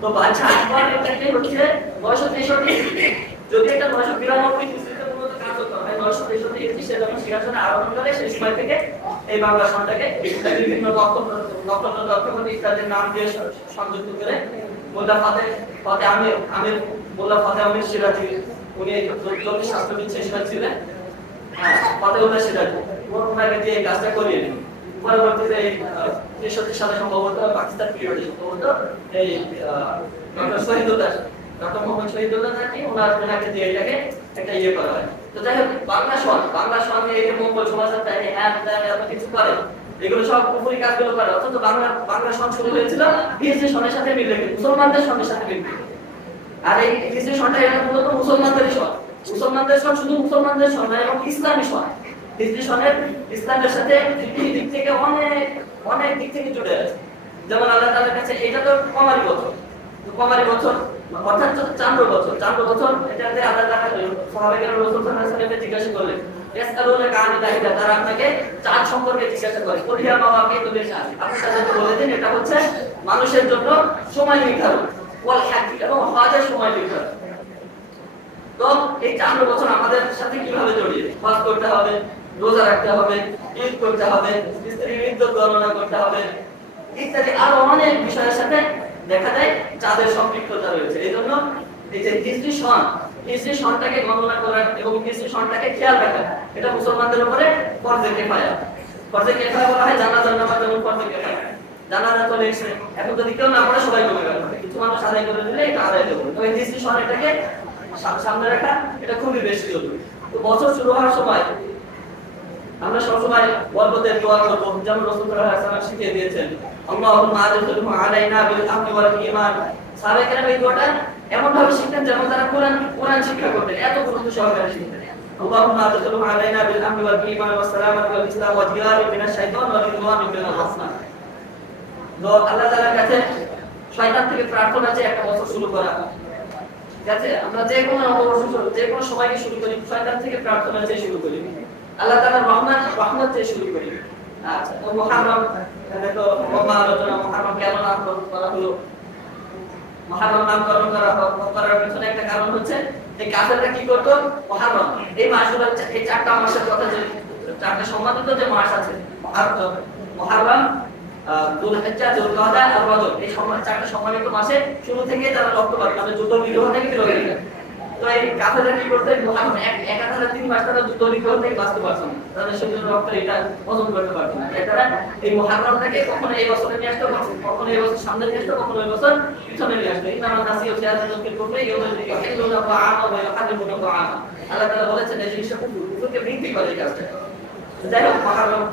তো বাচ্চা আকবর এটাকে হচ্ছে 963, যদি এটা 992 খ্রিস্টীয় মূলত কার্যকর হয় 963 খ্রিস্টে যখন সিংহাসনে আরোহণ করে সেই সময় থেকে এই বাংলা সনটাকে বিভিন্ন নক্ষত্র ইত্যাদির নাম দিয়ে সংযুক্ত করে মোল্লা ফাতে আমির মোল্লা ফাতে আমির সিরাজি, উনি জ্যোতিষ শাস্ত্রবিদ ছিলেন, ফাতেউল্লাহ সিরাজি, ওনাকে দিয়ে এই কাজটা করিয়ে নিন। পরবর্তীতে এই 63 সালে সম্ভবত পাকিস্তান পিরিয়ডে সম্ভবত এই ডক্টর মোহাম্মদ শহীদুল্লাহ নাকি ওনাকে দিয়ে এটাকে একটা ইয়ে করা হয়। তো যাই হোক, বাংলা সন এই যে মঙ্গল শোভাযাত্রা এত কিছু করে, এগুলো সব কুফরি কাজগুলো করে। অথচ বাংলা সন শুরু হয়েছিল হিজরি সনের সাথে মিলে, মুসলমানদের সনের সাথে মিলে। আর এই হিজরি সনটা এটা মূলত মুসলমানদেরই সন, শুধু মুসলমানদের সন নয়, এবং ইসলামী সন। হিজরি সনের ইসলামের সাথে দিক থেকে অনেক দিক থেকে জুড়ে আছে। যেমন আল্লাহ তাআলার কাছে এটা তো কমারি বছর অর্থাৎ চান্দ্র বছর এটাতে আল্লাহ তাআলা সাহাবায়ে রাসূল সাল্লাল্লাহু আলাইহি ওয়াসাল্লামকে জিজ্ঞাসা করলেন, ইয়াসআলুনাকা আনিল আহিলা, তারা আপনাকে চাঁদ সম্পর্কে জিজ্ঞাসা করে, কুলিয়া মাওয়াকি তুলিশ, আপনি তাদেরকে বলে দিন এটা হচ্ছে মানুষের জন্য সময় নির্ধারণ, ওয়াল হজ এবং হজের সময় নির্ধারণ। তো এই চান্দ্র বছর আমাদের সাথে কিভাবে জড়িয়ে? হজ করতে হবে, রোজা রাখতে হবে, ঈদ করতে হবে, স্ত্রীর ইদ্দত গণনা করতে হবে ইত্যাদি আরো অনেক বিষয়ের সাথে দেখা যায় যাদের সম্পৃক্ততা রয়েছে। এই জন্য এই যে হিজরি সনটাকে গণনা করা এবং হিজরি সনটাকে খেয়াল রাখা, এটা মুসলমানদের উপরে ফরজে কিফায়া বলা হয়। জানাজার নামাজ যেমন ফরজে কিফায়া, জানাজা চলে এসে এখন যদি কেউ না পড়ে সবাই করে গেল, কিছু মানুষ আদায় করে দিলে এটা আদায় দেবো। তবে হিজরি সন এটাকে সামনে রাখা এটা খুবই বেশি জরুরি। তো বছর শুরু হওয়ার সময় আমরা সবসময় বরকতের দোয়া করব, যেমন রাসূল সাল্লাল্লাহু আলাইহি ওয়াসাল্লাম শিখিয়ে দিয়েছেন, আল্লাহুম্মা আযিলহু আলাইনা বিল আমনি ওয়াল ঈমান। সাহাবায়ে কেরাম এই দোয়াটা এমন ভাবে শিখতেন যেমন তারা কোরআন শিক্ষা করতেন, এত গুরুত্ব সহকারে শিখতেন। আল্লাহুম্মা আযিলহু আলাইনা বিল আমনি ওয়াল ঈমান ওয়াস সালামাতি ওয়াল ইসলাম ওয়া জিয়ারি মিনাশ শাইতান ওয়া রিদওয়ানি মিনার রাহমান। তো আল্লাহ তাআলার কাছে শয়তান থেকে প্রার্থনা যে একটা বছর শুরু করা, ঠিক আছে? আমরা যে কোনো সময়কে শুরু করি শয়তান থেকে প্রার্থনা চেয়ে শুরু করি, আল্লাহ তাআলার রহমত চেয়ে শুরু করি। আচ্ছা, তো মুহররম তো আলোচনা, মুহররম কেন নামকরণ করা হলো? মুহররম নামকরণ করার পিছনে একটা কারণ হচ্ছে যে কাফেররা কি করতো, মুহররম এই মাসগুলো, এই চারটা মাসের কথা, যে চারটা সম্মানিত যে মাস আছে, মুহররম, যুলহিজ্জা, যুলকাদা আর রজব, এই চারটা সম্মানিত মাসে শুরু থেকে তারা রক্তপাত মানে যুদ্ধ বিগ্রহ থেকে বিরত থাকে। তো এই কাফেররা কি করতে, মুহররম একাধারে 3 মাস তারা যুদ্ধ বিগ্রহ থেকে বাঁচতে পারছে না, তাদের শরীরের রক্ত এটা হজম করতে পারছে না। এটারা এই মুহররমটাকে কখনো এই বছরে নিয়ে আসতো, কখনো এই বছর সামনে নিয়ে আসতো, কখনো এই বছর পিছনে নিয়ে আসতো। ইমাম নাসি ও সিরাজুল করবে ইউহিল্লুনা তাআমা ওয়া ইউহাররিমুনা তাআমা। আল্লাহ তাআলা বলেছেন এই জিনিসটা কুফরকে বৃদ্ধি করে এই কাজটা। যাই হোক, মুহররম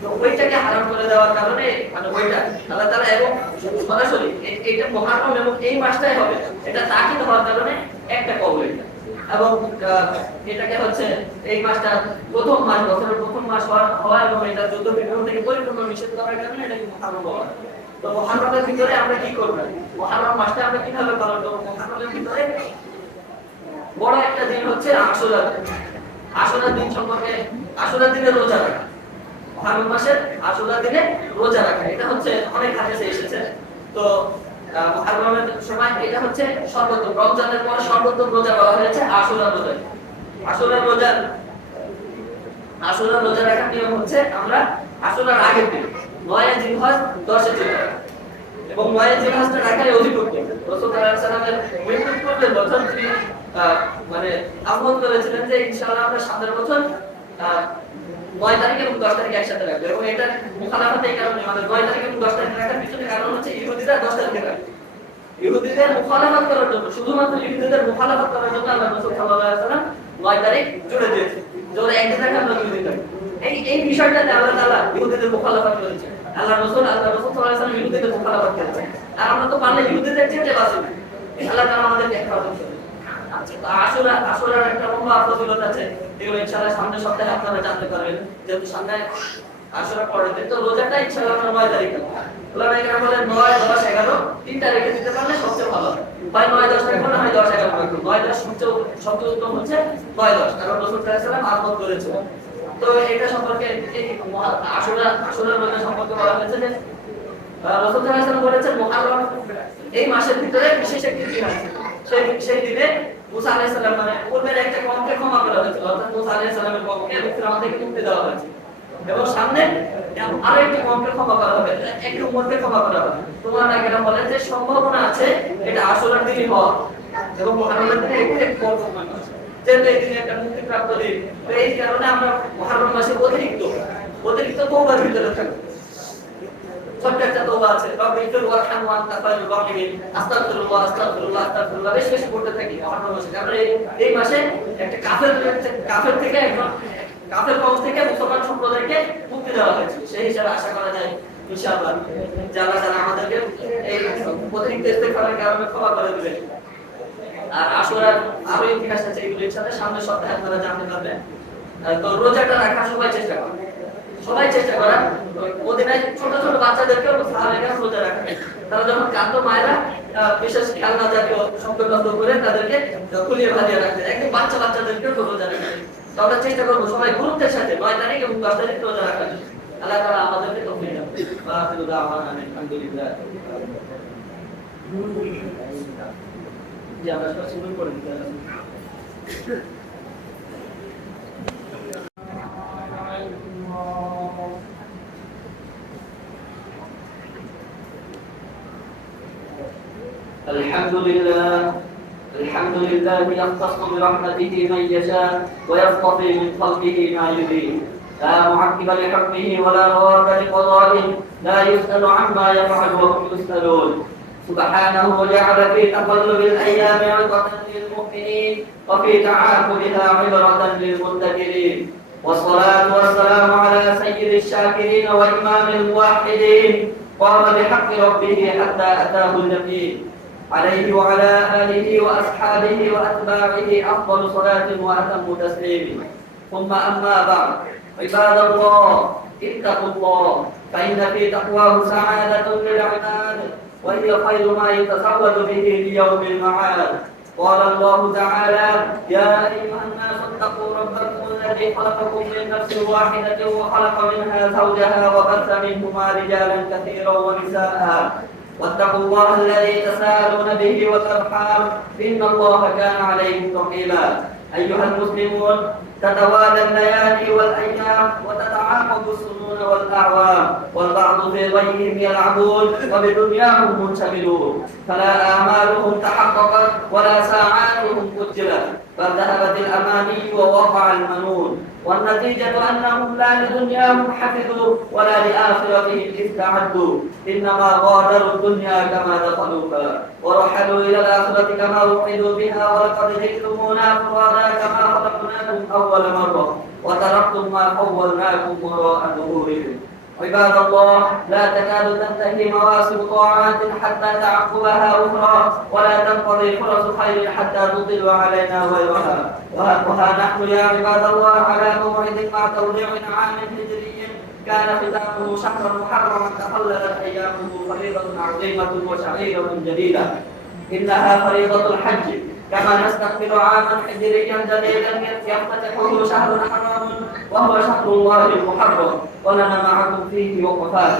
তো ওইটাকে হারাম করে দেওয়ার কারণে মানে ওইটা আল্লাহ তাআলা এবং সরাসরি এইটা মুহররম এবং এই মাসটাই হবে এটা তাকিদ হওয়ার কারণে একটা কওল, এবং এটাকে হচ্ছে এই মাসটা প্রথম মাস, বছরের প্রথম মাস হওয়া এবং এটা যুদ্ধ বিগ্রহ থেকে পরিপূর্ণ নিষেধ করার কারণে এটাকে মুহররম বলা হয়। তো মুহররমের ভিতরে আমরা কি করব? মুহররম মাসটা আমরা কিভাবে পালন করব? মুহররমের ভিতরে বড় একটা দিন হচ্ছে আশুরা। আশুরা দিন সম্পর্কে, আশুরা দিনে রোজা রাখা, মুহররম মাসের আশুরা দিনে রোজা রাখা, এটা হচ্ছে অনেক হাদিসে এসেছে। তো মুহররমের সময় এটা হচ্ছে সর্বোত্তম, রমজানের পর সর্বোত্তম রোজা বলা হয়েছে আশুরা রোজা। আশুরা রোজা, আশুরা রোজা রাখার নিয়ম হচ্ছে আমরা আশুরার আগের দিন 9 জিলহজ 10 জিলহজ এবং 9 জিলহজটা রাখাই অধিক উত্তম। রাসূল সাল্লাল্লাহু আলাইহি ওয়াসাল্লামের মৃত্যুর পূর্বে বছর তিনি মানে আহ্বান করেছিলেন যে ইনশাআল্লাহ আমরা সামনের বছর 9 তারিখ এবং 10 তারিখ একসাথে রাখবো। এবং এটা মুখালাফাত এই কারণে, আমাদের 9 তারিখ এবং 10 তারিখ রাখার পিছনে কারণ হচ্ছে ইহুদিরা 10 তারিখে রাখে। ইহুদিদের মুখালাফাত করার জন্য, শুধুমাত্র ইহুদিদের মুখালাফাত করার জন্য আল্লাহ রাসূল সাল্লাল্লাহু আলাইহি ওয়াসাল্লাম 9 তারিখ জুড়ে দিয়েছে। জোরে একদিন রাখা আমরা 2 দিন রাখি। এই বিষয়টাতে আল্লাহ তাআলা ইহুদিদের মুখালাফাত করেছে। আল্লাহ রাসূল সাল্লাল্লাহু আলাইহি ওয়াসাল্লাম ইহুদিদের মুখালাফাত করেছে। আর আমরা তো পারলে ইহুদিদের চেয়ে বাঁচি না। আল্লাহ তাআলা আমাদেরকে হেফাজত করবে। আশুরার একটা লম্বা ফজিলত আছে, এগুলো ইনশাআল্লাহ সামনের সপ্তাহে আপনারা জানতে পারবেন। যেহেতু সামনে আশুরা পড়ে, তো রোজাটা ইনশাআল্লাহ আমরা 9 তারিখে ওলামায়ে কেরাম বলেন 9, 10, 11 তিন তারিখে দিতে পারলে সবচেয়ে ভালো হয়। 9, 10 তারিখ না হয় 10, 11 রাখুন। 9, 10 সবচেয়ে উত্তম হচ্ছে 9, 10, কারণ রাসূল সাল্লাল্লাহু আলাইহি ওয়াসাল্লাম আহ্বান করেছিলেন। তো এটা সম্পর্কে এই আশুরা রোজা সম্পর্কে বলা হয়েছে যে রাসূল সাল্লাল্লাহু আলাইহি ওয়াসাল্লাম বলেছেন মুহররম এই মাসের ভিতরে বিশেষ একটি দিন আছে। সেই দিনে মুসা আলাইহিস সালাম মানে পূর্বের একটা কওমকে ক্ষমা করা হয়েছিল, অর্থাৎ মুসা আলাইহিস সালামের কওমকে ফিরআউন থেকে মুক্তি দেওয়া হয়েছে। এবং সামনে আরো একটি কওমকে ক্ষমা করা হবে, একটি উম্মতকে ক্ষমা করা হবে। তোমরা নাকি বলেন যে সম্ভাবনা আছে এটা আশুরার দিনই হয় এবং মুহররমের দিনে একটু কম সম্ভাবনা আছে, যেহেতু এই দিনে একটা মুক্তিপ্রাপ্ত দিন। তো এই কারণে আমরা মুহররম মাসে অতিরিক্ত তওবার ভিতরে থাকবো। ছোট্ট একটা তওবা আছে, রব্বিকুল ওয়ারহামু আনতা খায়রুর রাহিমিন, আস্তাগফিরুল্লাহ আস্তাগফিরুল্লাহ আস্তাগফিরুল্লাহ, বেশ বেশি করতে থাকি মুহররম মাসে। কারণ এই মাসে একটা কাফের থেকে একজন কাফের কওম থেকে মুসলমান সম্প্রদায়কে মুক্তি দেওয়া হয়েছে। সেই হিসাবে আশা করা যায় ইনশাআল্লাহ যারা আমাদেরকে এই অতিরিক্ত ইস্তেগফারের কারণে ক্ষমা করে দিবেন। আর আশুরার আরো ইতিহাস আছে, এগুলো ইনশাআল্লাহ সামনের সপ্তাহে আপনারা জানতে পারবেন। তো রোজাটা রাখার সবাই চেষ্টা করেন, মদিনায় ছোট ছোট বাচ্চাদেরকে সাহাবায়ে রোজা রাখে। তারা যখন কাঁদতো মায়েরা বিশেষ খেলনা জাতীয় সম্পদ করে তাদেরকে খুলিয়ে ভালিয়ে রাখতেন, একদম বাচ্চাদেরকে রোজা রাখতেন। তো আমরা চেষ্টা করবো সবাই গুরুত্বের সাথে 9 তারিখ এবং 10 তারিখ রোজা রাখার জন্য। আল্লাহ তাআলা আমাদেরকে তৌফিক দান করুন। আলহামদুলিল্লাহ। যে আমরা সবাই শুরু করে দিতে الحمد لله يختص برحمته من يشاء ويصطفي من خلقه ما يريد، لا معقب لحكمه ولا راد لقضائه، لا يسأل عما يفعل وهم يسألون. سبحانه جعل في تقلب الأيام عظة للمؤمنين وفي تعاقبها عبرة للمتقين. والصلاة والسلام على سيد الشاكرين وإمام الموحدين، قام بحق ربه حتى أتاه اليقين، عليه وعلى آله وأصحابه وأتباعه أفضل صلاة وأتم تسليم. ثم أما بعد، عباد الله اتقوا الله، فإن في تقواه سعادة للعباد، وهي خير ما يتزود به ليوم المعاد. قال الله تعالى: يا أيها الناس اتقوا ربكم الذي خلقكم من نفس واحدة وخلق منها زوجها وبث منهما رجالا كثيرا ونساء، واتقوا الله الذي تساءلون به والأرحام إن الله كان عليكم رقيبا. أيها المسلمون، تتوالى الليالي والأيام وتتعاقب السنون والأعوام، والبعض في غيهم يلعبون وبدنياهم منشغلون، فلا آمالهم تحققت ولا ساعاتهم أجلت، بل ذهبت الأماني ووقع المنون، والنتيجة أنهم لا لدنياهم حفظوا ولا لآخرتهم استعدوا، إنما غادروا الدنيا كما دخلوها ورحلوا إلى الآخرة كما وعدوا بها، ولقد جئتمونا فرادا كما خلقناكم أول مرة وتركتم ما خولناكم وراء ظهوركم. عباد الله، لا تكاد تنتهي مواسم طاعات حتى تعقبها أخرى، ولا تنقضي فرص خير حتى تطل علينا غيرها. وها نحن يا عباد الله على موعد مع توديع عام هجري كان ختامه شهرا محرما تخللت أيامه فريضة عظيمة وشعيرة جديدة، إنها فريضة الحج. كما نستقبل عاما حجريا جديدا يفتتحه شهر حرام وهو شهر الله المحرم، ولنا معكم فيه وقفات.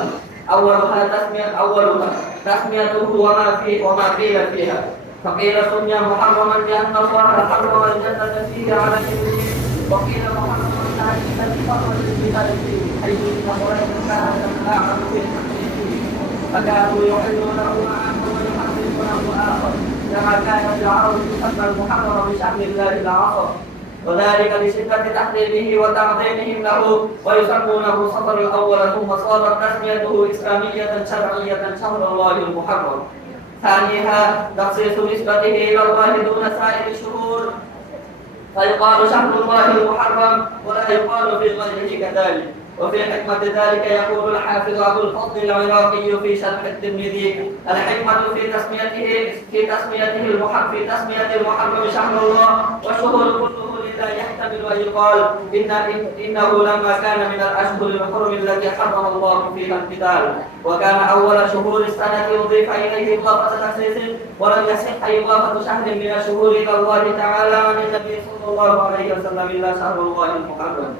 أولها تسميته وما قيل فيها. فقيل سمي محرما لأن الله حرم الجنة فيه على الإبليس، وقيل محرما التي خرج الجهاد فيه، حيث إن قريشا كانت تتلاعب في الحج فيه، فكانوا يحلونه معه ويحرمونه آخر، كما كان في العرب يسمى المحرم بشأن الله العصر، وذلك لشدة تحريمه وتعظيمهم له، ويسمونه صفر الأول، ثم صارت تسميته إسلامية شرعية شهر الله المحرم. ثانيها تخصيص نسبته إلى الله دون سائر الشهور، فيقال شهر الله المحرم ولا يقال في غيره كذلك. وفي حكمة ذلك يقول الحافظ أبو الفضل العراقي في شرح الترمذي: الحكمة في تسمية المحرم شهر الله، والشهور كله لله يحتمل أن يقال إنه لما كان من الأشهر الحرم التي حرم الله فيها القتال، وكان أول شهور السنة يضيف إليه إضافة تخصيص، ولم يصح إضافة شهر من الشهور إلى الله تعالى عن النبي صلى الله عليه وسلم إلا شهر الله المحرم.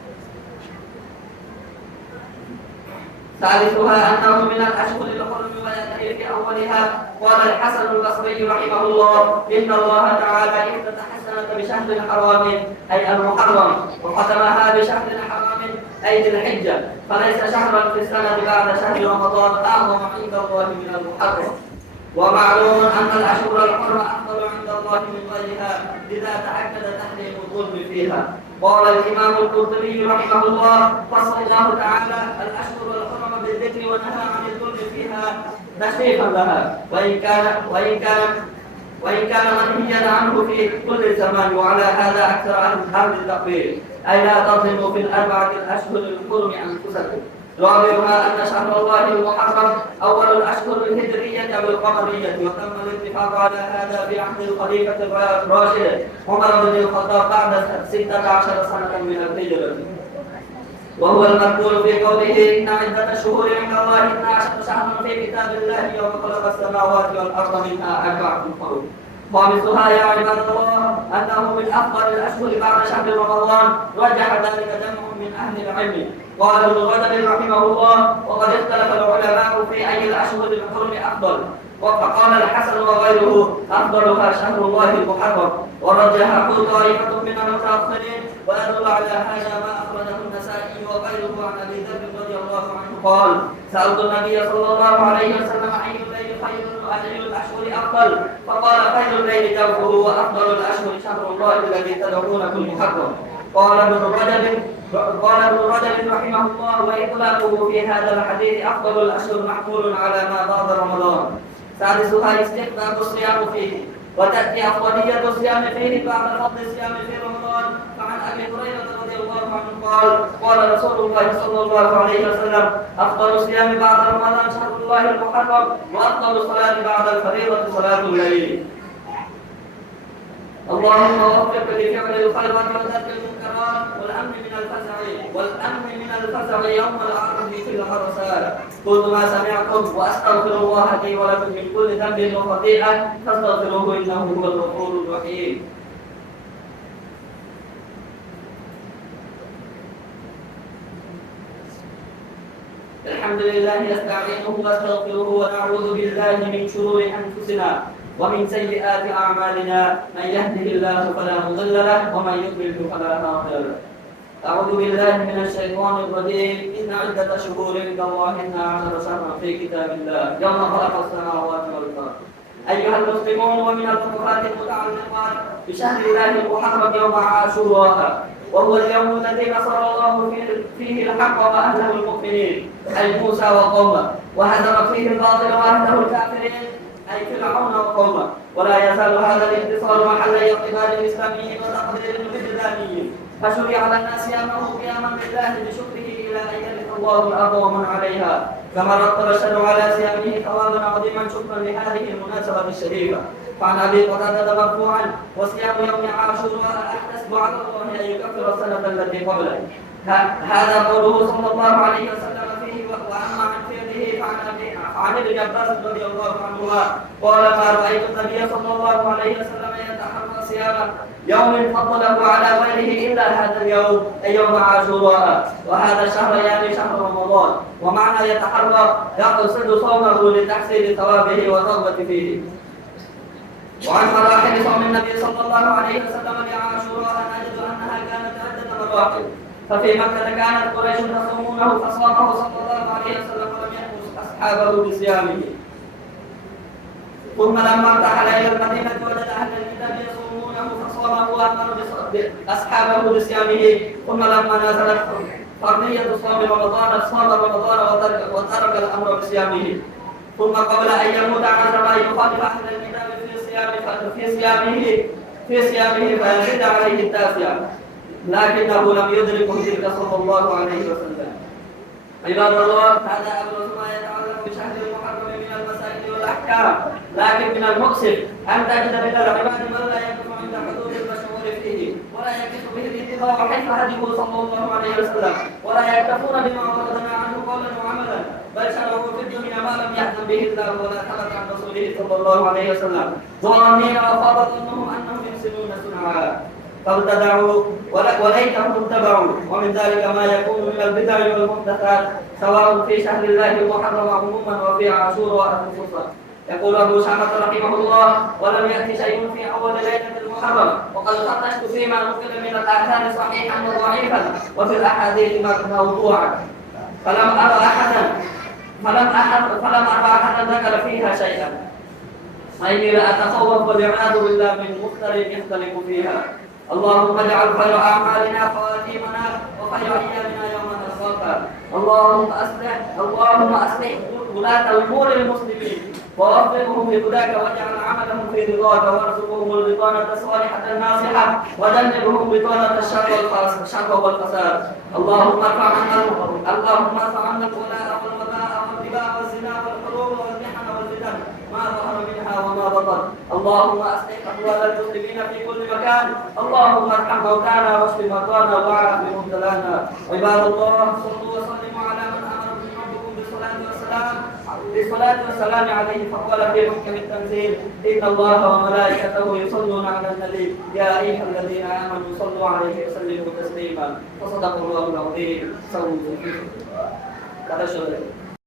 ثالثها أنه من الأشهر الحرم ويأتي في أولها. قال الحسن البصري رحمه الله: إن الله تعالى افتتح السنة بشهر حرام أي المحرم، وختمها بشهر حرام أي ذي الحجة، فليس شهرا في السنة بعد شهر رمضان أعظم عند الله من المحرم. ومعلوم أن الأشهر الحرم أفضل عند الله من غيرها، لذا تأكد تحريم الظلم فيها. قال الإمام القرطبي رحمه الله: فصل الله تعالى الأشهر الحرم بالذكر ونهى عن الظلم فيها تشريفا لها، وإن كان منهيا عنه في كل زمان، وعلى هذا أكثر أهل التقرير، أي لا تظلموا في الأربعة الأشهر الحرم أنفسكم. رابعها أن شهر الله المحرم أول الأشهر الهجرية بالقمرية، وتم الاتفاق على هذا في عهد الخليفة الراشد عمر بن الخطاب بعد 16 سنة من الهجرة. وهو المذكور في قوله: إن عدة الشهور عند الله 12 شهرا في كتاب الله يوم خلق السماوات والأرض منها 4 حرم. خامسها يا عباد الله أنه من أفضل الأشهر بعد شهر رمضان، رجح ذلك جمع من أهل العلم. قال ابن رجب رحمه الله: وقد اختلف العلماء في أي الأشهر الحرم أفضل، فقال الحسن وغيره: أفضلها شهر الله المحرم، ورجحه طائفة من المتأخرين. ويدل على هذا ما أخرجه النسائي وغيره عن أبي ذر رضي الله عنه قال: سألت النبي صلى الله عليه وسلم: أي الليل خير وأي الأشهر أفضل؟ فقال: خير الليل جوفه، وأفضل الأشهر شهر الله الذي تدعونه المحرم. قال ابن رجب رحمه الله: وإطلاقه في هذا الحديث أفضل الأشهر محمول على ما بعد رمضان. سادسها استحباب الصيام فيه، وتأتي أفضلية الصيام فيه بعد فضل الصيام في رمضان. فعن أبي هريرة رضي الله عنه قال: قال رسول الله صلى الله عليه وسلم: أفضل الصيام بعد رمضان شهر الله المحرم، وأفضل الصلاة بعد الفريضة صلاة الليل. اللهم وفق لفعل الخيرات وترك المنكرات والأمن من الفزع يوم العرض في العرصات. قلت ما سمعتم، وأستغفر الله لي ولكم من كل ذنب وخطيئة فاستغفروه إنه هو الغفور الرحيم. الحمد لله نستعينه ونستغفره ونعوذ بالله من شرور أنفسنا ومن سيئات أعمالنا، من يهده الله فلا مضل له ومن يضلل فلا هادي له. أعوذ بالله من الشيطان الرجيم. إن عدة شهور عند الله 12 شهرا في كتاب الله يوم خلق السماوات والأرض. أيها المسلمون، ومن الوقفات المتعلقات بشهر الله المحرم يوم عاشوراء، وهو اليوم الذي نصر الله فيه الحق وأهله المؤمنين، أي موسى وقومه، وهزم فيه الباطل وأهله الكافرين، أي فرعون وقومه. ولا يزال هذا الانتصار محل اعتبار الإسلاميين وتقدير الوجدانيين، فشرع لنا صيامه قياما بالله بشكره إلى أن يرث الله الأرض ومن عليها، كما رتب الشرع على صيامه ثوابا عظيما شكرا لهذه المناسبة الشريفة. فعن أبي قتادة مرفوعا: وصيام يوم عاشوراء أحتسب على الله أن يكفر السنة التي قبله. هذا قوله صلى الله عليه وسلم فيه. وأما عن فعله فعن ابن عباس رضي الله عنهما قال: ما رأيت النبي صلى الله عليه وسلم يتحرى صيام يوم فضله على غيره إلا هذا اليوم، أي يوم عاشوراء، وهذا الشهر يعني شهر رمضان. ومعنى يتحرى يقصد صومه لتحصيل ثوابه والرغبة فيه. وعن مراحل صوم النبي صلى الله عليه وسلم لعاشوراء نجد أنها كانت عدة مراحل. ففي مكة كانت قريش تصومونه فصامه صلى الله عليه وسلم ولم يأمر أصحابه بصيامه. ثم لما ارتحل إلى المدينة وجد أهل الكتاب يصومونه فصامه وأمر أصحابه بصيامه. ثم لما نزلت فرضية صوم رمضان صام رمضان وترك الأمر بصيامه. ثم قبل أن يموت عزم أن يخالف أهل الكتاب في صيامه فيزيد عليه التاسع، لكنه لم يدركه تلك صلى الله عليه وسلم. عباد الله، هذا أبرز ما يتعلق بشهر المحرم من المسائل والأحكام، لكن من المؤسف أن تجد من العباد من لا يقف عند حدود المشهور فيه، ولا يقف به الاتباع حيث هديه صلى الله عليه وسلم، ولا يكتفون بما وردنا عنه قولا وعملا، بل شرعوا في الدنيا ما لم يحكم به الله ولا ثبت عن رسوله صلى الله عليه وسلم، ظانين وفاض ظنهم أنهم يحسنون صنعا فابتدعوا وليتهم اتبعوا. ومن ذلك ما يكون من البدع والمحدثات، سواء في شهر الله المحرم عموما وفي عاشوراء خصوصا. يقول أبو شامة رحمه الله: ولم يأتي شيء في أول ليلة المحرم، وقد فتشت فيما نقل من الآثار صحيحا وضعيفا، وفي الأحاديث موضوعا، فلم أرى أحدا ذكر فيها شيئا. إني لأتخوف والعياذ بالله من مفتر يختلف فيها. اللهم اجعل خير أعمالنا خواتيمنا وخير أيامنا يوم نلقاك. اللهم أصلح ولاة أمور المسلمين ووفقهم لهداك، واجعل عملهم في رضاك، وارزقهم البطانة الصالحة الناصحة، وجنبهم بطانة الشر والفساد. اللهم ارفع عنا الولاء والوباء والربا والزنا والحروب والمحن والفتن ما ظهر منها وما بطن. اللهم اصلح احوال المسلمين في كل مكان. اللهم ارحم موتانا واشف مرضانا وعاف مبتلانا. عباد الله، صلوا وسلموا على من امركم ربكم بالصلاة والسلام عليه، فقال في محكم التنزيل: إن الله وملائكته يصلون على النبي يا أيها الذين آمنوا صلوا عليه وسلموا تسليما. فصدق الله العظيم.